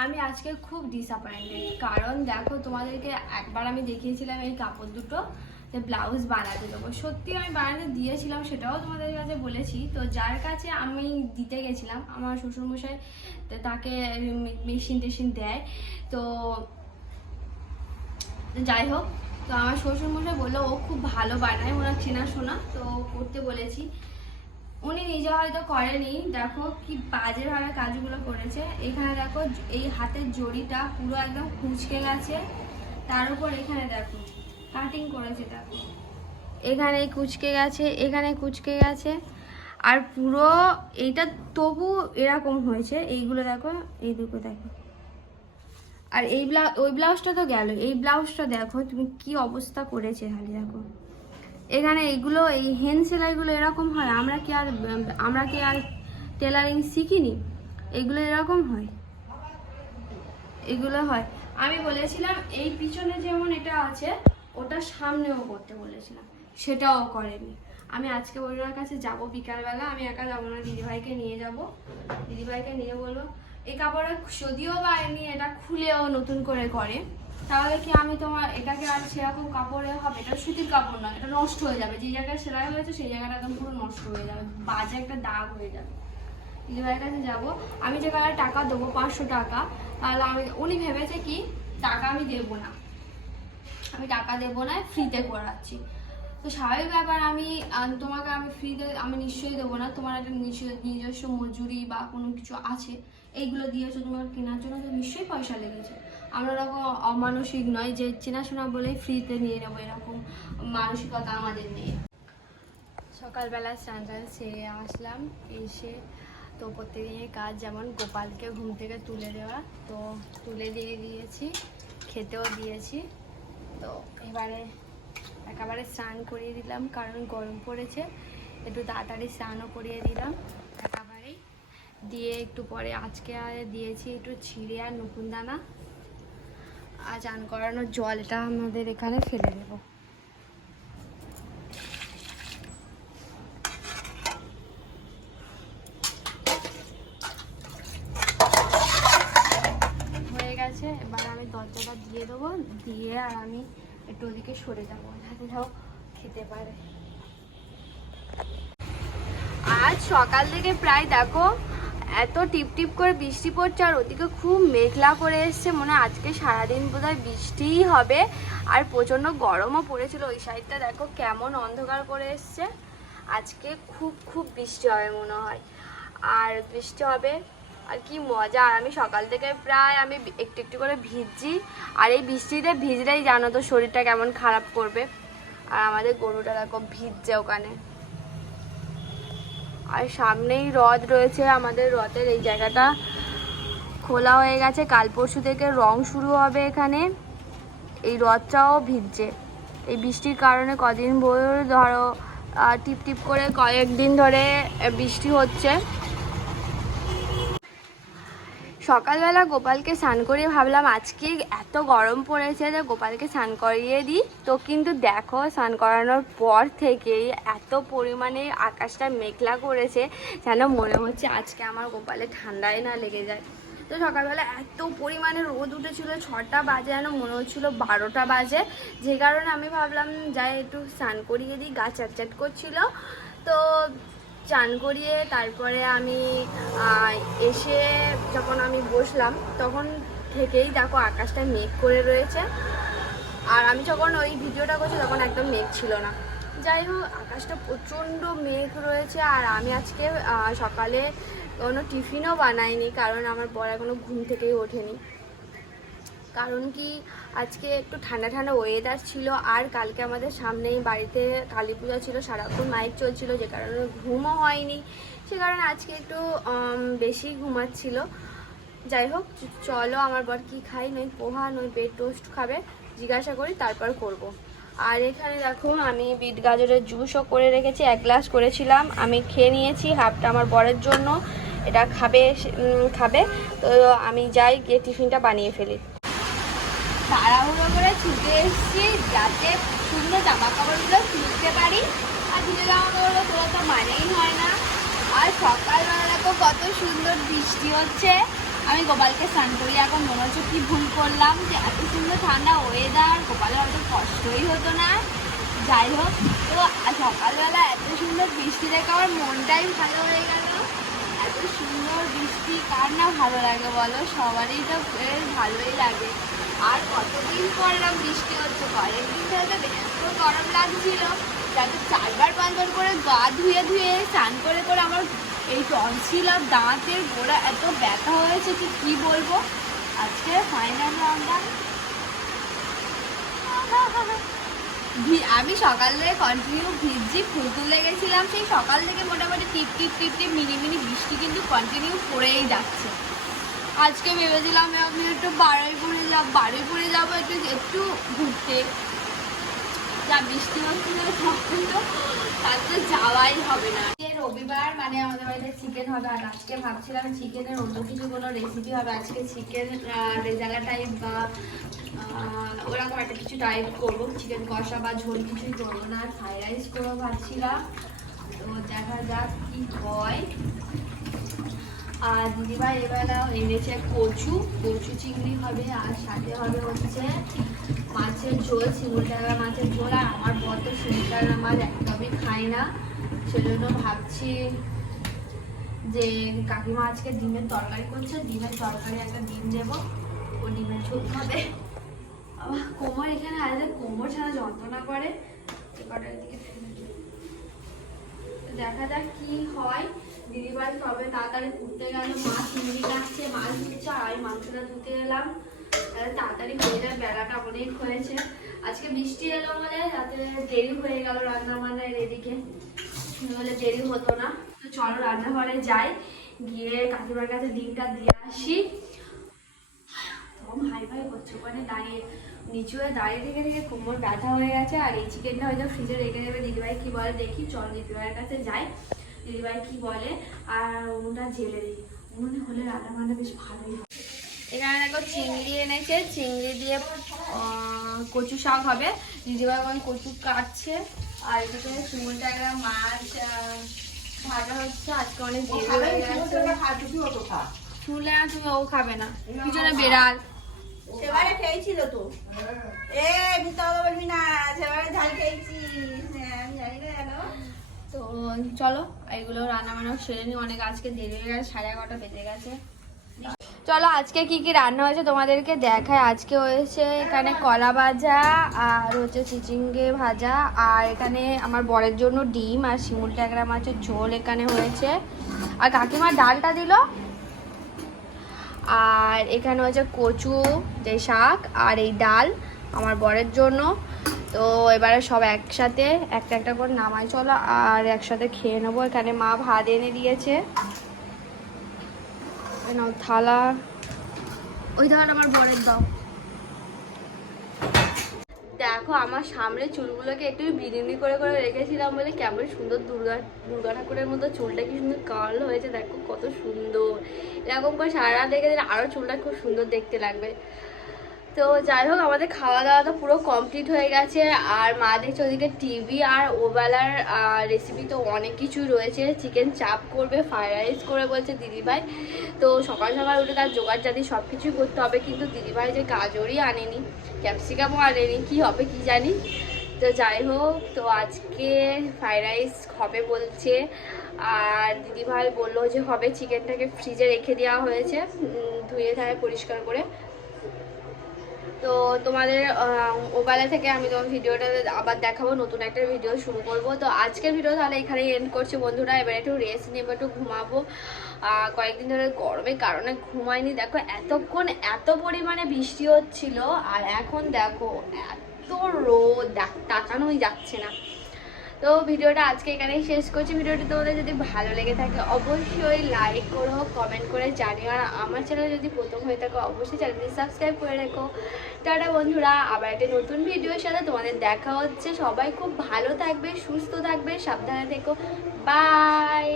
আমি আজকে খুব ডিসঅ্যাপয়েন্টেড কারণ দেখো, তোমাদেরকে একবার আমি দেখিয়েছিলাম এই কাপড় দুটো যে ব্লাউজ বানাতে দেবো। সত্যি আমি বানাতে দিয়েছিলাম, সেটাও তোমাদের কাছে বলেছি। তো যার কাছে আমি দিতে গেছিলাম, আমার শ্বশুরমশাই তাকে মেশিন টেশিন দেয়। তো যাই হোক, তো আমার শ্বশুরমশাই বলল, ও খুব ভালো বানায়, ওনার চেনাশোনা। তো করতে বলেছি। উনি নিজে হয়তো করেনি। দেখো কি বাজেভাবে কাজগুলো করেছে। এখানে দেখো এই হাতের জড়িটা পুরো একদম কুঁচকে গেছে। তার উপর এখানে দেখো কাটিং করেছে, দেখো। এখানে কুচকে গেছে, এখানে কুচকে গেছে। আর পুরো এইটা তবু এরকম হয়েছে। এইগুলো দেখো, এই দুটো দেখো। আর এই ব্লাউজ ওই ব্লাউজটা তো গেল। এই ব্লাউজটা দেখো তুমি কি অবস্থা করেছে খালি, দেখো। এখানে এইগুলো, এই হেন সেলাইগুলো এরকম হয়? আমরা কি আর, আমরা কি আর টেলারিং শিখিনি? এগুলো এরকম হয়? এগুলো হয়। আমি বলেছিলাম, এই পিছনে যেমন এটা আছে, ওটা সামনেও করতে বলেছিলাম। সেটাও করেনি। আমি আজকে ওনার কাছে যাব বিকালবেলা। আমি একা যাব না, দিদিভাইকে নিয়ে যাব। দিদিভাইকে নিয়ে বলব, এই কাপড়টা যদিও বা এমনি এটা খুলেও নতুন করে করে। তাহলে কি আমি তোমার, এটাকে আর সেরকম কাপড়ে হবে? এটা সুতির কাপড় না এটা নষ্ট হয়ে যাবে। যে জায়গায় সেলাই হয়েছে, সেই জায়গাটা একদম পুরো নষ্ট হয়ে যাবে। বাজে একটা দাগ হয়ে যাবে। দিদিভাইয়ের কাছে যাব। আমি যে কালার টাকা দেবো, পাঁচশো টাকা, তাহলে আমি, উনি ভেবেছে কি, টাকা আমি দেবো না। আমি টাকা দেবো না ফ্রিতে করাচ্ছি। তো স্বাভাবিক ব্যাপার, আমি তোমাকে আমি ফ্রিতে আমি নিশ্চয়ই দেবো না। তোমার একটা নিজস্ব মজুরি বা কোনো কিছু আছে, এইগুলো দিয়েছ তোমার কেনার জন্য, তো নিশ্চয়ই পয়সা লেগেছে। আমরা ওরকম অমানসিক নয় যে চেনাশোনা বলেই ফ্রিতে নিয়ে নেব, এরকম মানসিকতা আমাদের নেই। সকালবেলা স্নান টান সেরে আসলাম, এসে তো প্রত্যেকদিনের কাজ যেমন গোপালকে ঘুম থেকে তুলে দেওয়া, তো তুলে দিয়ে দিয়েছি, খেতেও দিয়েছি। তো এবারে একেবারে স্নান করিয়ে দিলাম, কারণ গরম পড়েছে। একটু তাড়াতাড়ি স্নানও করিয়ে দিলাম। একেবারেই দিয়ে একটু পরে আজকে আর দিয়েছি একটু ছিঁড়ে আর নতুন দানা। আর চান করানোর জলটা আমাদের এখানে ফেলে দেবো। হয়ে গেছে, এবার আমি দরজাটা দিয়ে দেবো। দিয়ে আর আমি একটু ওদিকে সরে যাব যাতে খেতে পারে। আজ সকাল থেকে প্রায় দেখো, এত টিপ টিপ করে বৃষ্টি পড়ছে আর ওদিকে খুব মেঘলা করে এসছে, মনে হয় আজকে সারাদিন বোধহয় বৃষ্টিই হবে। আর প্রচণ্ড গরমও পড়েছিল, ওই সাইডটা দেখো কেমন অন্ধকার করে এসছে। আজকে খুব খুব বৃষ্টি হবে মনে হয়। আর বৃষ্টি হবে আর কি মজা। আর আমি সকাল থেকে প্রায় আমি একটু একটু করে ভিজছি। আর এই বৃষ্টিতে ভিজলেই জানো তো শরীরটা কেমন খারাপ করবে। আর আমাদের গরুটা দেখো ভিজছে ওখানে। আর সামনেই হ্রদ রয়েছে, আমাদের হ্রদের এই জায়গাটা খোলা হয়ে গেছে। কাল পরশু থেকে রং শুরু হবে এখানে। এই হ্রদটাও ভিজছে। এই বৃষ্টির কারণে কদিন ভোর ধরো টিপ টিপ করে কয়েকদিন ধরে বৃষ্টি হচ্ছে। সকালবেলা গোপালকে স্নান করিয়ে ভাবলাম, আজকে এত গরম পড়েছে যে গোপালকে স্নান করিয়ে দিই। তো কিন্তু দেখো, স্নান করানোর পর থেকেই এত পরিমাণে আকাশটা মেঘলা করেছে, যেন মনে হচ্ছে আজকে আমার গোপালে ঠান্ডায় না লেগে যায়। তো সকালবেলা এত পরিমাণে রোদ উঠেছিল, ছটা বাজে যেন মনে হচ্ছিল বারোটা বাজে। যে কারণে আমি ভাবলাম, যাই একটু স্নান করিয়ে দিই, গা চ্যাটচ্যাট করছিল। তো চান করিয়ে তারপরে আমি এসে যখন আমি বসলাম, তখন থেকেই দেখো আকাশটা মেঘ করে রয়েছে। আর আমি যখন ওই ভিডিওটা করছি তখন একদম মেঘ ছিল না। যাই হোক, আকাশটা প্রচণ্ড মেঘ রয়েছে আর আমি আজকে সকালে কোনো টিফিনও বানাইনি, কারণ আমার বর এখনও ঘুম থেকেই ওঠেনি। কারণ কি, আজকে একটু ঠান্ডা ঠান্ডা ওয়েদার ছিল আর কালকে আমাদের সামনেই বাড়িতে কালী পূজা ছিল, সারাক্ষণ মাইক চলছিল, যে কারণে ঘুমও হয়নি। সে কারণে আজকে একটু বেশি ঘুমাচ্ছিল। যাই হোক, চলো আমার বর কি খাই নই পোহা নই বেড টোস্ট খাবে, জিজ্ঞাসা করি, তারপর করব। আর এখানে দেখো, আমি বিট গাজরের জুসও করে রেখেছি, এক গ্লাস করেছিলাম। আমি খেয়ে নিয়েছি হাফটা আমার বরের জন্য। এটা খাবে খাবে। তো আমি যাই গিয়ে টিফিনটা বানিয়ে ফেলি। তাড়াহুড়ো করে ছুটে এসেছি যাতে সুন্দর জামা কাপড়গুলো তুলতে পারি। আর ধুলে জামা কাপড়গুলো তোলা তো মানেই হয় না। আর সকালবেলা তো কত সুন্দর বৃষ্টি হচ্ছে। আমি গোপালকে স্নান করি এখন মনে হচ্ছে কি ভুল করলাম যে এত সুন্দর ঠান্ডা ওয়েদার গোপালের অত কষ্টই হতো না। যাই হোক, তো সকালবেলা এত সুন্দর বৃষ্টি দেখে আমার মনটাই ভালো হয়ে গেল। এত সুন্দর বৃষ্টি, কার না ভালো লাগে বলো? সবারই তো ভালোই লাগে। আর কতদিন পরলাম বৃষ্টি হচ্ছে কয়েকদিন ধরে তো গরম লাগছিল। যাতে চারবার পাঁচবার করে গা ধুয়ে ধুয়ে, স্নান করে করে আমার এই টনসিল আর দাঁতের গোড়া এত ব্যথা হয়েছে যে কি বলব? আজকে ফাইনাল রাউন্ডটা আমি সকাল থেকে কন্টিনিউ ভিজছি, ফুল তুলে গেছিলাম, সেই সকাল থেকে মোটামুটি টিপ টিপ টিপ টিপ, মিনি মিনি বৃষ্টি কিন্তু কন্টিনিউ পড়েই যাচ্ছে। আজকে ভেবেছিলাম আমি একটু বারুইপুরে যাব বারুইপুরে যাব, একটু একটু ঘুরতে। যা বৃষ্টি তখন তো তার তো যাওয়াই হবে না। রবিবার মানে আমাদের বাড়িতে চিকেন হবে, আর আজকে ভাবছিলাম চিকেনের অন্য কিছু কোনো রেসিপি হবে। আজকে চিকেন রেজালা টাইপ বা ওরকম একটা কিছু টাইপ করব চিকেন কষা বা ঝোল কিছুই করব না। ফ্রাইড রাইস করব ভাবছিলাম। তো দেখা যাক কি হয়। আর দিদিভাই এবেলা এনেছে কচু কচু চিংড়ি হবে আর সাথে হবে হচ্ছে মাছের ঝোল, শিমুল মাছের ঝোল আর আমার বর তো মাছ একদমই খায় না, সেজন্য ভাবছি যে কাকিমা আজকে ডিমের তরকারি করছে, ডিমের তরকারি একটা ডিম দেবো, ও ডিমের ঝোল হবে কোমর এখানে আলাদা কোমর ছাড়া যন্ত্রণা করে দিকে। দেখা যাক কি হয়। দিদিভাই সবে তাড়াতাড়ি ঘুরতে গেল মাছ চিংড়ি কাটছে, মাছ ধুচ্ছে আর আমি মাংসটা ধুতে এলাম। তাড়াতাড়ি হয়ে যায় বেলাটা অনেক হয়েছে। আজকে বৃষ্টি এলো বলে রাতে দেরি হয়ে গেল রান্না বান্নার এদিকে। বলে দেরি হতো না। তো চলো রান্নাঘরে যাই, গিয়ে কাকিমার কাছে ডিমটা দিয়ে আসি। তখন হাই ফাই করছে ওখানে দাঁড়িয়ে। নিচু হয়ে দাঁড়িয়ে থেকে থেকে কোমর ব্যথা হয়ে গেছে আর এই চিকেনটা হয়তো ফ্রিজে রেখে দেবে। দিদিভাই কি বলে দেখি চল দিদিভাইয়ের কাছে যাই। দিদিভাই কি বলে? আর উনুনটা জেলে দিই। উনুনে হলে রান্না বান্না বেশ ভালোই হবে এখানে দেখো চিংড়ি এনেছে। চিংড়ি দিয়ে আহ, কচু শাক হবে। দিদিভাই এখন কচু কাটছে। আর এদিকে শিমুল টাকা মাছ ভাজা হচ্ছে। আজকে অনেক দেরি হয়ে গেছে। শুনলে না তুমি ও খাবে না। পিছনে বেড়াল। সেবারে খেয়েছিল তো। এ মিথ্যা কথা বলবি না সেবারে ঝাল খেয়েছিস হ্যাঁ, তো চলো এগুলো রান্না বান্না সেরে নি। অনেক আজকে দেরি হয়ে গেছে সাড়ে এগারোটা বেজে গেছে। চলো আজকে কি কি রান্না হয়েছে তোমাদেরকে দেখায় আজকে হয়েছে এখানে কলা ভাজা আর হচ্ছে চিচিঙ্গে ভাজা। আর এখানে আমার বরের জন্য ডিম আর শিমুল ট্যাংরা মাছের ঝোল এখানে হয়েছে। আর কাকিমা ডালটা দিল। আর এখানে হচ্ছে কচু, যে শাক আর এই ডাল আমার বরের জন্য। তো এবারে সব একসাথে একটা একটা করে নামাই চলো, আর একসাথে খেয়ে নেব। এখানে মা ভাত এনে দিয়েছে। থালা। ওই ধরনের আমার বরের দাও। দেখো, আমার সামনে চুলগুলোকে একটু বিরিনি করে করে রেখেছিলাম বলে কেমন সুন্দর দুর্গা দুর্গা ঠাকুরের মতো চুলটা কি সুন্দর কার্ল হয়েছে, দেখো কত সুন্দর। এরকম করে সারা রেখে দিলে আরও চুলটা খুব সুন্দর দেখতে লাগবে। তো যাই হোক, আমাদের খাওয়া দাওয়া তো পুরো কমপ্লিট হয়ে গেছে। আর মা দেখছে ওদিকে টিভি আর ওবেলার রেসিপি তো অনেক কিছু রয়েছে। চিকেন চাপ করবে ফ্রাইড রাইস করে বলছে দিদিভাই। তো সকাল সকাল উঠে তার জোগাড় জাতি সব কিছুই করতে হবে, কিন্তু দিদিভাই যে গাজরই আনেনি ক্যাপসিকামও আনেনি, কি হবে কি জানি? তো যাই হোক, তো আজকে ফ্রাইড রাইস হবে বলছে। আর দিদিভাই বলল যে হবে চিকেনটাকে ফ্রিজে রেখে দেওয়া হয়েছে। ধুয়ে ধায়ে পরিষ্কার করে। তো তোমাদের ওবেলা থেকে আমি তোমার ভিডিওটা আবার দেখাবো, নতুন একটা ভিডিও শুরু করব। তো আজকের ভিডিও তাহলে এখানেই এন্ড করছি বন্ধুরা। এবার একটু রেস্ট নিয়ে একটু ঘুমাবো। কয়েকদিন ধরে গরমের কারণে ঘুমাইনি। দেখো, এতক্ষণ এত পরিমাণে বৃষ্টি হচ্ছিল, আর এখন দেখো, এত রোদ তাকানোই যাচ্ছে না। তো ভিডিওটা আজকে এখানেই শেষ করছি। ভিডিওটি তোমাদের যদি ভালো লেগে থাকে, অবশ্যই লাইক করো কমেন্ট করে জানিও। আর আমার চ্যানেল যদি প্রথম হয়ে থাকো, অবশ্যই চ্যানেলটি সাবস্ক্রাইব করে রেখো। টাটা বন্ধুরা, আবার একটা নতুন ভিডিওর সাথে তোমাদের দেখা হচ্ছে। সবাই খুব ভালো থাকবে, সুস্থ থাকবে, সাবধানে থেকো। বাই